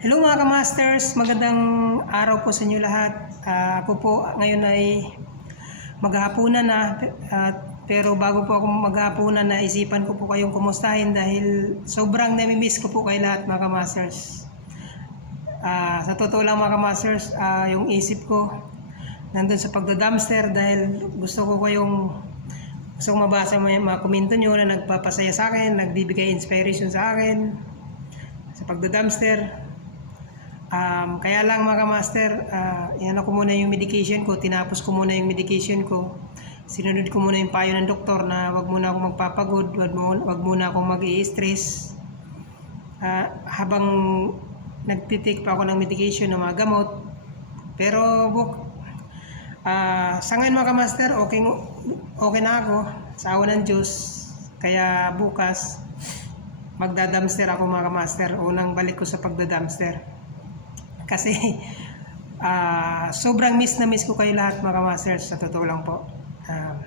Hello mga ka-masters, magandang araw po sa inyo lahat. Ah, ako po ngayon ay maghahapunan na at pero bago po ako maghahapunan naisipan ko po kayong kumustahin dahil sobrang nami-miss ko po kay lahat mga ka-masters. Ah, sa totoo lang mga ka-masters, ah, yung isip ko nandun sa pagda-dumpster dahil gusto ko kayong gusto kong mabasa yung mga komento nyo na nagpapasaya sa akin, nagbibigay inspiration sa akin sa pagda-dumpster. Um, kaya lang mga master, uh, inano ko muna yung medication ko, tinapos ko muna yung medication ko. Sinunod ko muna yung payo ng doktor na wag muna akong magpapagod, wag, mo, wag muna akong mag stress Ah, habang nagtitake pa ako ng medication ng mga gamot. Pero buk, ah, sa ngayon mga master, okay, okay na ako sa awa ng Diyos. Kaya bukas, magda-dumpster ako mga master. Unang balik ko sa pagda-dumpster kasi ah, sobrang miss na miss ko kayo lahat mga masters sa totoo lang po. Um,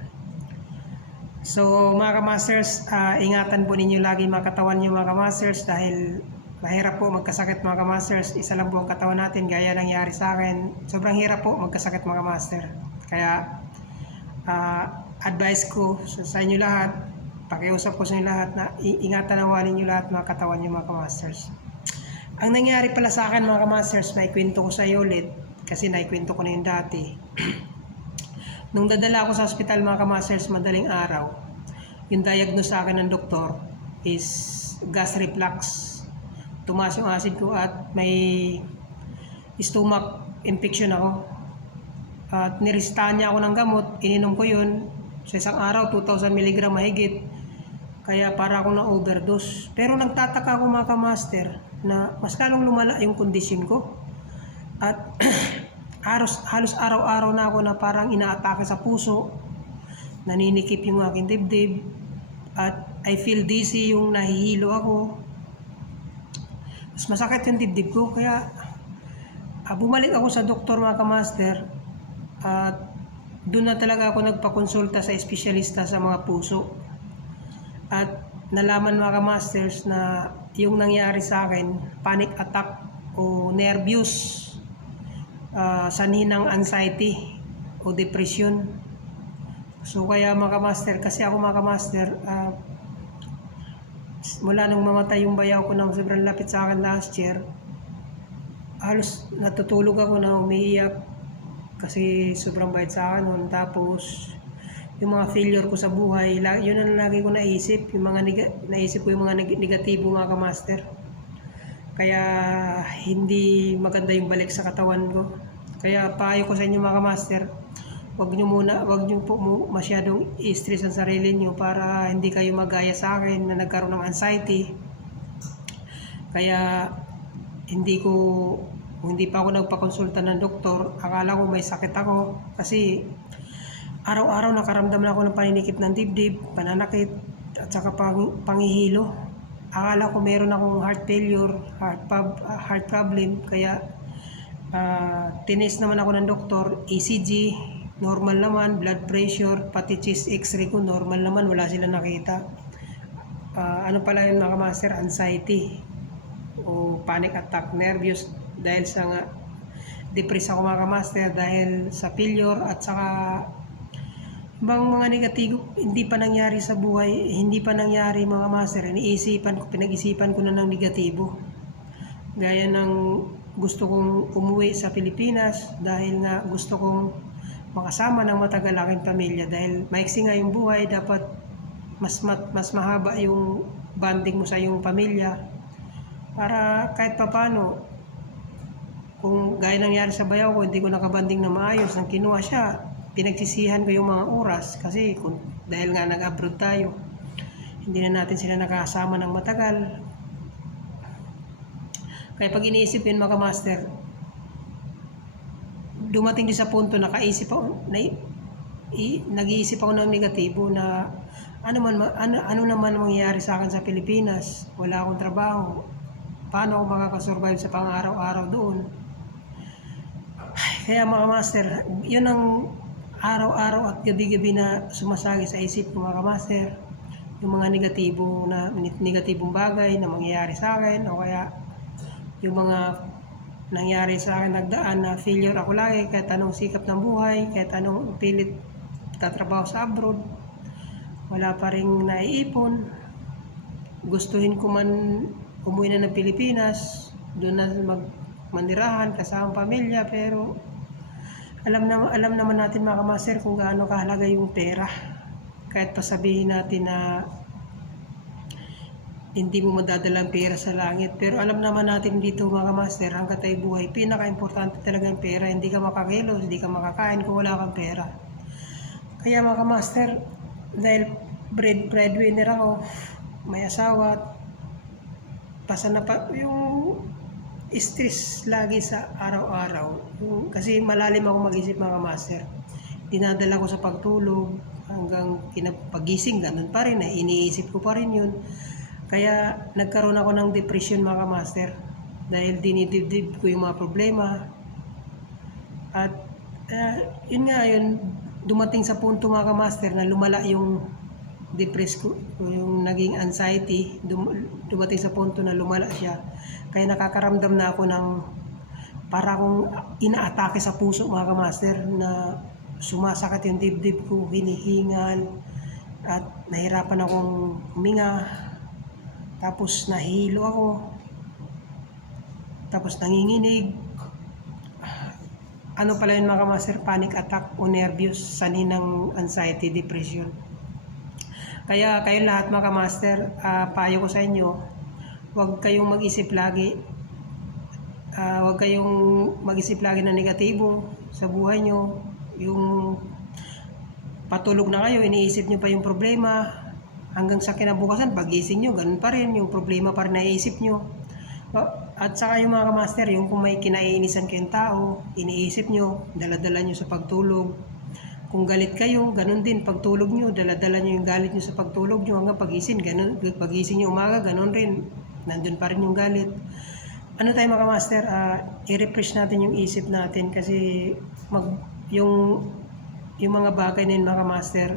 so mga masters ah, ingatan po ninyo lagi mga katawan nyo mga masters dahil mahirap po magkasakit mga masters isa lang po ang katawan natin gaya nangyari sa akin. Sobrang hirap po magkasakit mga master kaya ah, advice ko sa, sa inyo lahat pakiusap ko sa inyo lahat na ingatan nawa ninyo lahat mga katawan nyo mga masters ang nangyari pala sa akin mga masters, may kwento ko sa iyo ulit kasi naikwento ko na yung dati. Nung dadala ako sa ospital mga masters madaling araw, yung diagnose sa akin ng doktor is gas reflux. Tumaas yung acid ko at may stomach infection ako. At niristahan niya ako ng gamot, ininom ko yun. Sa isang araw, 2,000 mg mahigit. Kaya para ako na overdose. Pero nagtataka ako mga kamaster na mas lalong lumala yung kondisyon ko. At halos, halos araw-araw na ako na parang inaatake sa puso. Naninikip yung aking dibdib. At I feel dizzy yung nahihilo ako. Mas masakit yung dibdib ko. Kaya ah, bumalik ako sa doktor mga kamaster. At doon na talaga ako nagpakonsulta sa espesyalista sa mga puso. At nalaman mga masters na yung nangyari sa akin, panic attack o nervous, uh, sanhi ng anxiety o depression. So kaya mga master, kasi ako mga master, uh, mula nung mamatay yung bayaw ko na sobrang lapit sa akin last year, halos natutulog ako na umiiyak kasi sobrang bait sa akin noon. Tapos yung mga failure ko sa buhay, yun ang lagi ko naisip, yung mga neg- naisip ko yung mga neg- negatibo mga kamaster. Kaya hindi maganda yung balik sa katawan ko. Kaya payo ko sa inyo mga kamaster, wag nyo muna, wag nyo po masyadong i-stress ang sarili nyo para hindi kayo magaya sa akin na nagkaroon ng anxiety. Kaya hindi ko hindi pa ako nagpakonsulta ng doktor, akala ko may sakit ako kasi araw-araw nakaramdam na ako ng paninikip ng dibdib, pananakit, at saka pang, pangihilo. Akala ko meron akong heart failure, heart, pub, heart problem, kaya uh, tinis naman ako ng doktor, ECG, normal naman, blood pressure, pati chest x-ray ko, normal naman, wala sila nakita. Ah, ano pala yun mga master, anxiety o panic attack, nervous dahil sa nga depressed ako mga master dahil sa failure at saka ibang mga negatibo hindi pa nangyari sa buhay, hindi pa nangyari mga master, iniisipan ko, pinag-isipan ko na ng negatibo. Gaya ng gusto kong umuwi sa Pilipinas dahil nga gusto kong makasama ng matagal aking pamilya dahil maiksi nga yung buhay, dapat mas mat, mas mahaba yung bonding mo sa iyong pamilya para kahit papano kung gaya nangyari sa bayaw ko, hindi ko nakabanding na maayos. Nang kinuha siya, pinagsisihan ko yung mga oras kasi kung, dahil nga nag-abroad tayo, hindi na natin sila nakasama ng matagal. Kaya pag iniisip yun mga master, dumating din sa punto na kaisip ako, na, i, nag-iisip ako ng negatibo na ano man ma- ano, ano naman mangyayari sa akin sa Pilipinas, wala akong trabaho. Paano ako makakasurvive sa pang-araw-araw doon? Kaya mga master, yun ang araw-araw at gabi-gabi na sumasagi sa isip ko mga master. Yung mga negatibo na negatibong bagay na mangyayari sa akin o kaya yung mga nangyari sa akin nagdaan na failure ako lagi kahit anong sikap ng buhay, kahit anong pilit tatrabaho sa abroad, wala pa rin naiipon. Gustuhin ko man umuwi na ng Pilipinas, doon na mag manirahan kasama pamilya pero alam na alam naman natin mga kamaster kung gaano kahalaga yung pera. Kahit pa sabihin natin na hindi mo madadala ang pera sa langit. Pero alam naman natin dito mga master, hanggat tayo buhay, pinaka-importante talaga yung pera. Hindi ka makakilos, hindi ka makakain kung wala kang pera. Kaya mga master, dahil bread, breadwinner ako, may asawa, pasa na pa, yung stress lagi sa araw-araw. Kasi malalim ako mag-isip mga master. Dinadala ko sa pagtulog, hanggang kinapagising, ganun pa rin, eh, iniisip ko pa rin yun. Kaya nagkaroon ako ng depression mga master dahil dinidibdib ko yung mga problema. At uh, yun nga yun, dumating sa punto mga master na lumala yung depress ko, yung naging anxiety, dum- dumating sa punto na lumala siya. Kaya nakakaramdam na ako ng para akong inaatake sa puso mga master na sumasakit yung dibdib ko, hinihingal, at nahirapan akong huminga, tapos nahilo ako. Tapos nanginginig. Ano pala yun mga master? Panic attack o nervous, sanhi ng anxiety, depression. Kaya kayo lahat mga master, uh, payo ko sa inyo, huwag kayong mag-isip lagi. Uh, huwag kayong mag-isip lagi na negatibo sa buhay nyo. Yung patulog na kayo, iniisip nyo pa yung problema, hanggang sa kinabukasan, pagising nyo, ganun pa rin, yung problema pa rin naiisip nyo. At saka yung mga master, yung kung may kinaiinisan kayong tao, iniisip nyo, daladala nyo sa pagtulog. Kung galit kayo, ganun din, pagtulog nyo, daladala nyo yung galit nyo sa pagtulog nyo. Hanggang pagising, ganun, pagising nyo umaga, ganun rin, nandun pa rin yung galit. Ano tayo mga master, uh, i-refresh natin yung isip natin kasi mag, yung, yung mga bagay na yun mga master,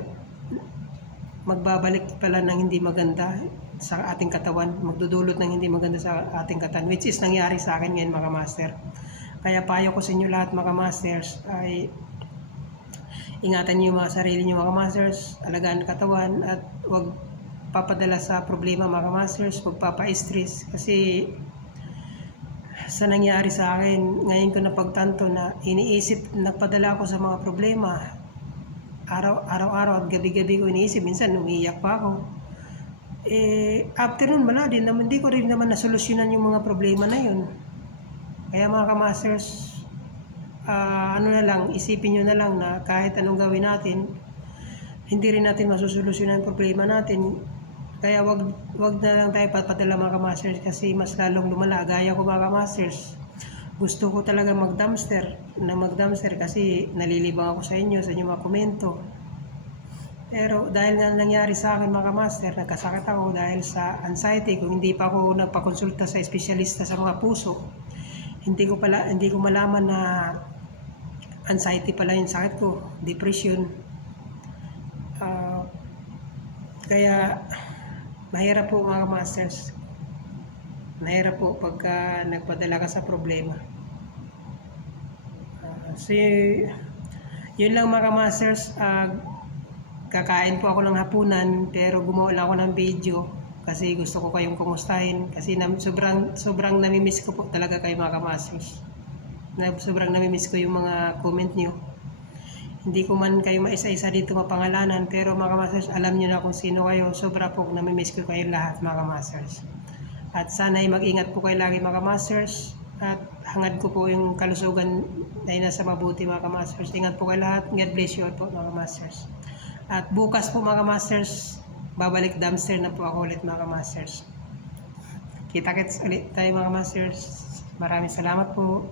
magbabalik pala ng hindi maganda sa ating katawan, magdudulot ng hindi maganda sa ating katawan, which is nangyari sa akin ngayon mga master. Kaya payo ko sa inyo lahat mga masters ay ingatan niyo yung mga sarili niyo mga masters, alagaan katawan at wag papadala sa problema mga masters, wag papa-stress kasi sa nangyari sa akin, ngayon ko napagtanto na iniisip, nagpadala ako sa mga problema, araw, araw-araw at gabi-gabi ko iniisip. Minsan umiiyak pa ako. Eh, after nun, wala din naman. Hindi ko rin naman nasolusyonan yung mga problema na yun. Kaya mga kamasters, uh, ano na lang, isipin nyo na lang na kahit anong gawin natin, hindi rin natin masusolusyonan ang problema natin. Kaya wag wag na lang tayo papadala mga kamasters kasi mas lalong lumala. Gaya ko mga kamasters, gusto ko talaga mag-dumpster, na mag-dumpster kasi nalilibang ako sa inyo, sa inyong mga komento. Pero dahil nga nangyari sa akin mga master, nagkasakit ako dahil sa anxiety, kung hindi pa ako nagpakonsulta sa espesyalista sa mga puso, hindi ko pala hindi ko malaman na anxiety pala yung sakit ko, depression. Uh, kaya mahirap po mga masters mahirap po pagka nagpadala ka sa problema. Uh, so, yun lang mga masters. Uh, kakain po ako ng hapunan pero gumawa lang ako ng video kasi gusto ko kayong kumustahin kasi na, sobrang sobrang namimiss ko po talaga kayo mga masters. Na, sobrang namimiss ko yung mga comment nyo. Hindi ko man kayo maisa-isa dito mapangalanan pero mga masters alam niyo na kung sino kayo. Sobra po namimiss ko kayo lahat mga masters. At sana ay mag-ingat po kayo lagi mga masters. At hangad ko po yung kalusugan ay nasa mabuti mga masters. Ingat po kayo lahat. God bless you all po mga masters. At bukas po mga masters, babalik dumpster na po ako ulit mga masters. Kita-kits ulit tayo mga masters. Maraming salamat po.